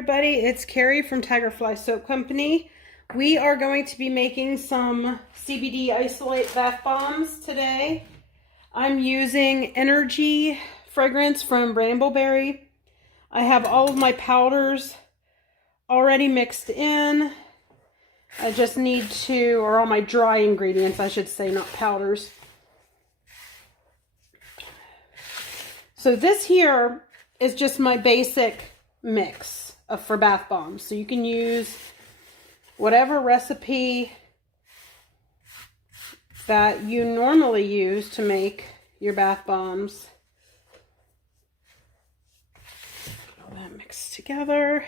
everybody, it's Carrie from Tigerfly Soap Company. We are going to be making some CBD Isolate Bath Bombs today. I'm using Energy fragrance from Brambleberry. I have all of my powders already mixed in. I just need to, or all my dry ingredients I should say, not powders. So this here is just my basic mix for bath bombs. So you can use whatever recipe that you normally use to make your bath bombs. Get all that mixed together.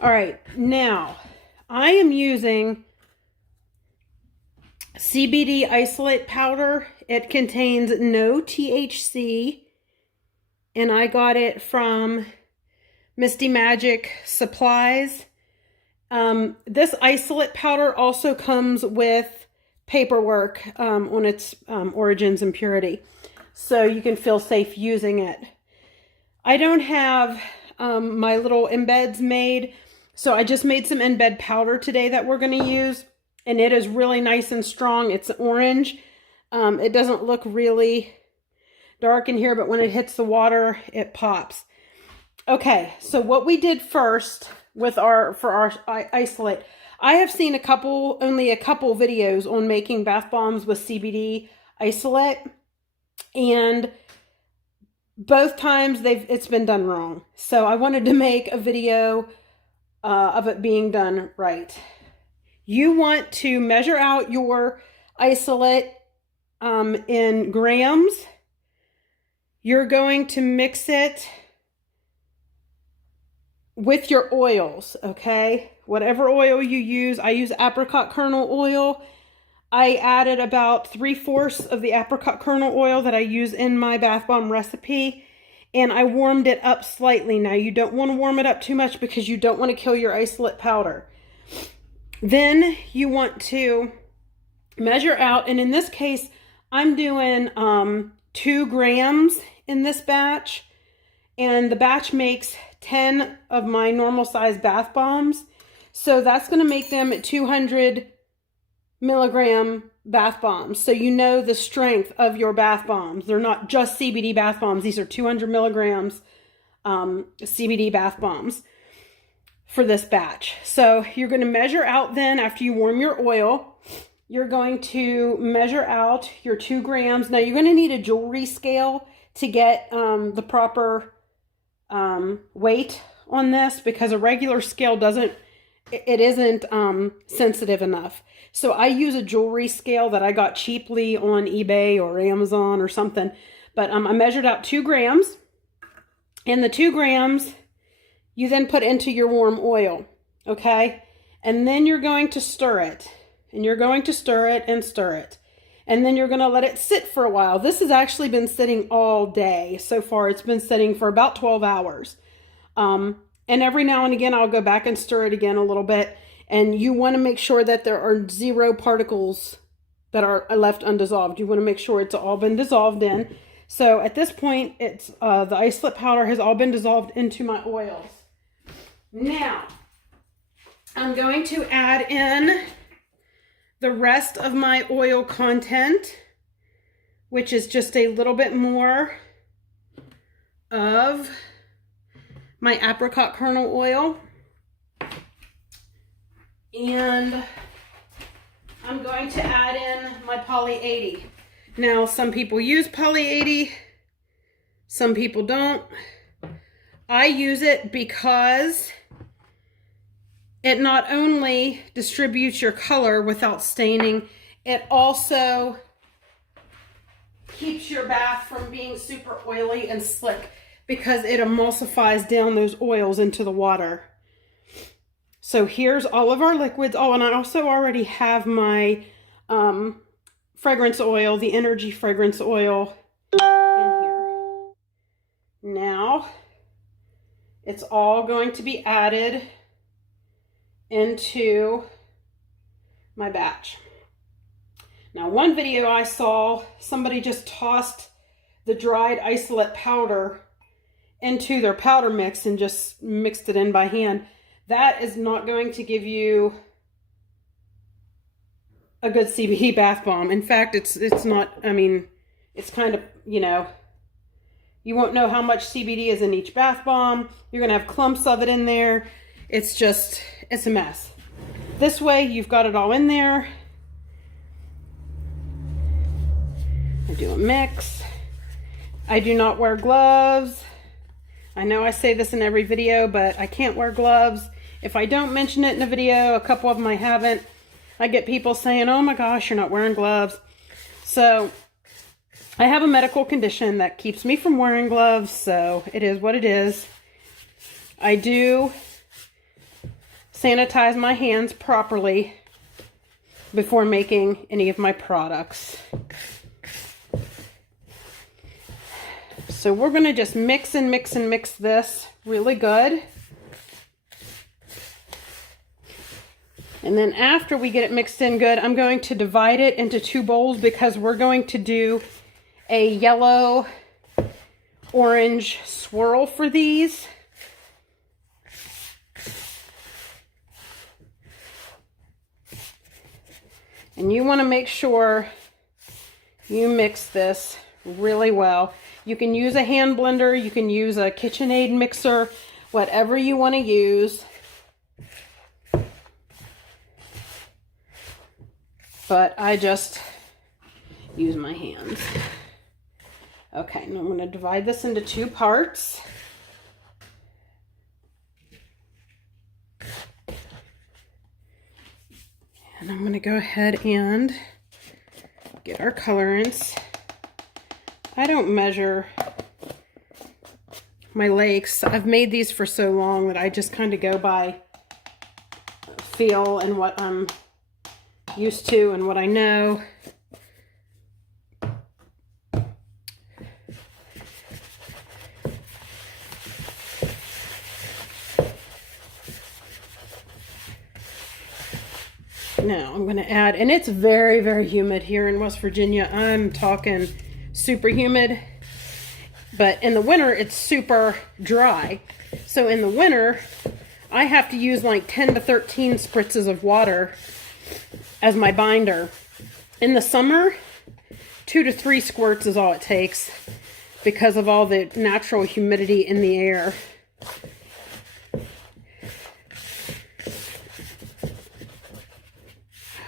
All right, now I am using CBD isolate powder. It contains no THC, and I got it from Misty Magic Supplies. This isolate powder also comes with paperwork on its origins and purity, so you can feel safe using it. I don't have my little embeds made, so I just made some embed powder today that we're going to use, and it is really nice and strong. It's orange. It doesn't look really dark in here, but when it hits the water, it pops. Okay, so what we did first with our isolate, I have seen only a couple videos on making bath bombs with CBD isolate, and both times it's been done wrong. So I wanted to make a video of it being done right. You want to measure out your isolate in grams. You're going to mix it with your oils, okay? Whatever oil you use. I use apricot kernel oil. I added about 3/4 of the apricot kernel oil that I use in my bath bomb recipe, and I warmed it up slightly. Now, you don't want to warm it up too much because you don't want to kill your isolate powder. Then you want to measure out, and in this case, I'm doing 2 grams in this batch, and the batch makes 10 of my normal size bath bombs. So that's going to make them 200 milligram bath bombs. So you know the strength of your bath bombs. They're not just CBD bath bombs. These are 200 milligrams CBD bath bombs for this batch. So you're going to measure out then, after you warm your oil, you're going to measure out your 2 grams. Now you're going to need a jewelry scale to get the proper weight on this, because a regular scale isn't sensitive enough. So I use a jewelry scale that I got cheaply on eBay or Amazon or something. But I measured out 2 grams, and the 2 grams you then put into your warm oil, okay? And then you're going to stir it, and you're going to stir it and stir it. And then you're going to let it sit for a while. This has actually been sitting all day. So far, it's been sitting for about 12 hours. And every now and again, I'll go back and stir it again a little bit. And you want to make sure that there are 0 particles that are left undissolved. You want to make sure it's all been dissolved in. So at this point, it's the isolate powder has all been dissolved into my oils. Now, I'm going to add in the rest of my oil content, which is just a little bit more of my apricot kernel oil. And I'm going to add in my poly 80. Now, some people use poly 80, some people don't. I use it because it not only distributes your color without staining, it also keeps your bath from being super oily and slick, because it emulsifies down those oils into the water. So here's all of our liquids. Oh, and I also already have my fragrance oil, the Energy fragrance oil, in here. Now, it's all going to be added into my batch. Now, one video I saw, somebody just tossed the dried isolate powder into their powder mix and just mixed it in by hand, that is not going to give you a good CBD bath bomb. In fact, it's not, I mean, it's kind of, you know, you won't know how much CBD is in each bath bomb. You're going to have clumps of it in there. It's just, it's a mess. This way, you've got it all in there. I do a mix. I do not wear gloves. I know I say this in every video, but I can't wear gloves. If I don't mention it in a video, a couple of them I haven't, I get people saying, oh my gosh, you're not wearing gloves. So I have a medical condition that keeps me from wearing gloves, so it is what it is. I do sanitize my hands properly before making any of my products. So we're going to just mix and mix and mix this really good. And then after we get it mixed in good, I'm going to divide it into 2 bowls because we're going to do a yellow orange swirl for these. And you want to make sure you mix this really well. You can use a hand blender, you can use a KitchenAid mixer, whatever you want to use. But I just use my hands. Okay, now I'm going to divide this into 2 parts. And I'm going to go ahead and get our colorants. I don't measure my lakes. I've made these for so long that I just kind of go by feel and what I'm used to and what I know. Now I'm going to add, and it's very, very humid here in West Virginia. I'm talking super humid, but in the winter it's super dry. So in the winter I have to use like 10 to 13 spritzes of water as my binder. In the summer, 2 to 3 squirts is all it takes because of all the natural humidity in the air.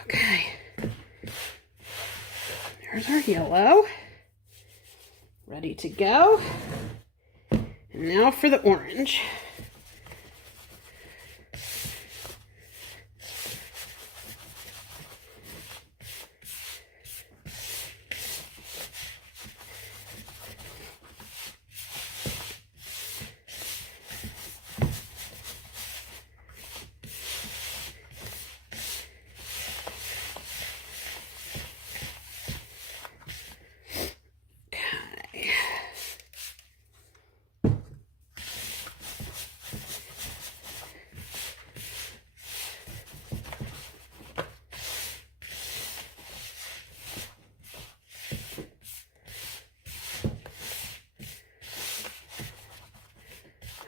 Okay, there's our yellow. Ready to go. And now for the orange.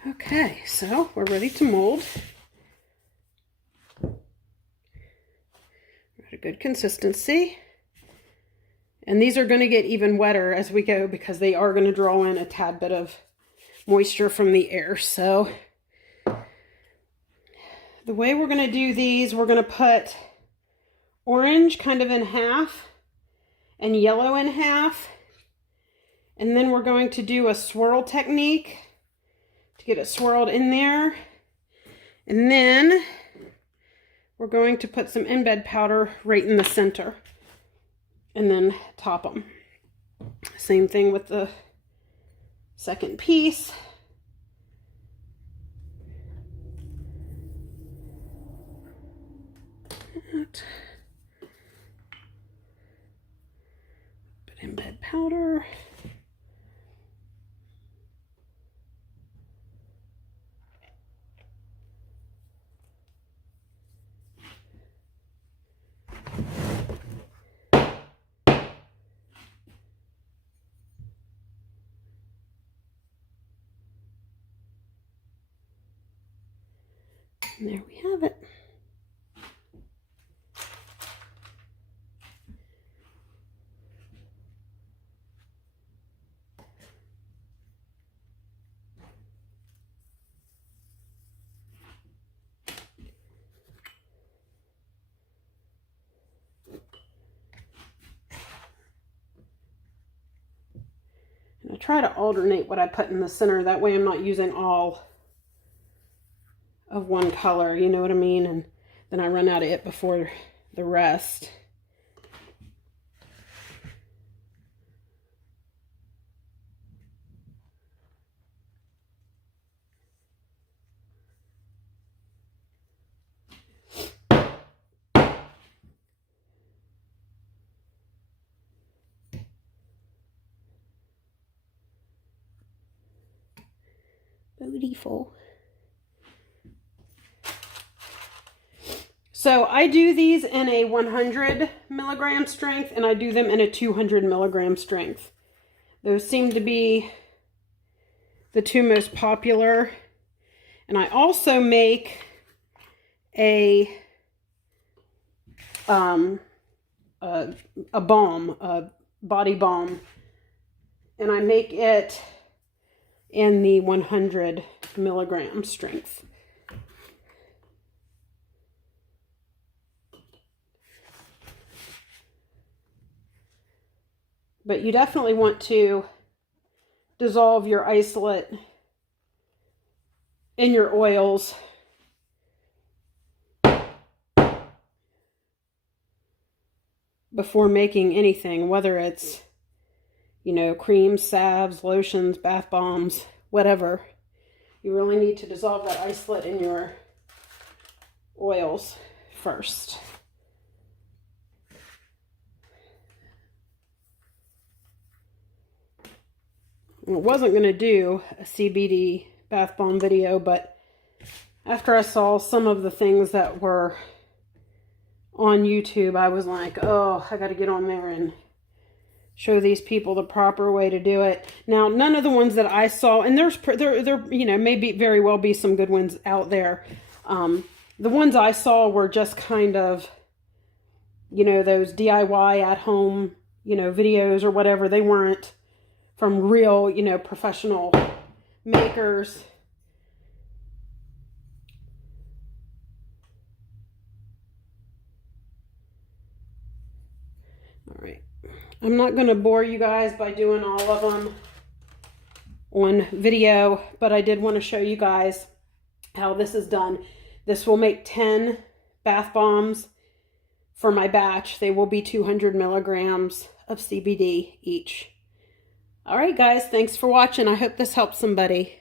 Okay, so we're ready to mold. We're at a good consistency. And these are going to get even wetter as we go because they are going to draw in a tad bit of moisture from the air. So the way we're going to do these, we're going to put orange kind of in half and yellow in half. And then we're going to do a swirl technique to get it swirled in there. And then we're going to put some embed powder right in the center and then top them. Same thing with the second piece. Put embed powder. And there we have it. I try to alternate what I put in the center. That way I'm not using all of one color, you know what I mean? And then I run out of it before the rest. Beautiful. So I do these in a 100 milligram strength, and I do them in a 200 milligram strength. Those seem to be the two most popular. And I also make a balm, a body balm, and I make it in the 100 milligram strength. But you definitely want to dissolve your isolate in your oils before making anything, whether it's, you know, creams, salves, lotions, bath bombs, whatever. You really need to dissolve that isolate in your oils first. I wasn't going to do a CBD bath bomb video, but after I saw some of the things that were on YouTube, I was like, oh, I got to get on there and show these people the proper way to do it. Now, none of the ones that I saw, and there you know, maybe very well be some good ones out there. The ones I saw were just kind of, you know, those DIY at home, you know, videos or whatever. They weren't from real, you know, professional makers. All right. I'm not going to bore you guys by doing all of them on video, but I did want to show you guys how this is done. This will make 10 bath bombs for my batch. They will be 200 milligrams of CBD each. All right, guys, thanks for watching. I hope this helps somebody.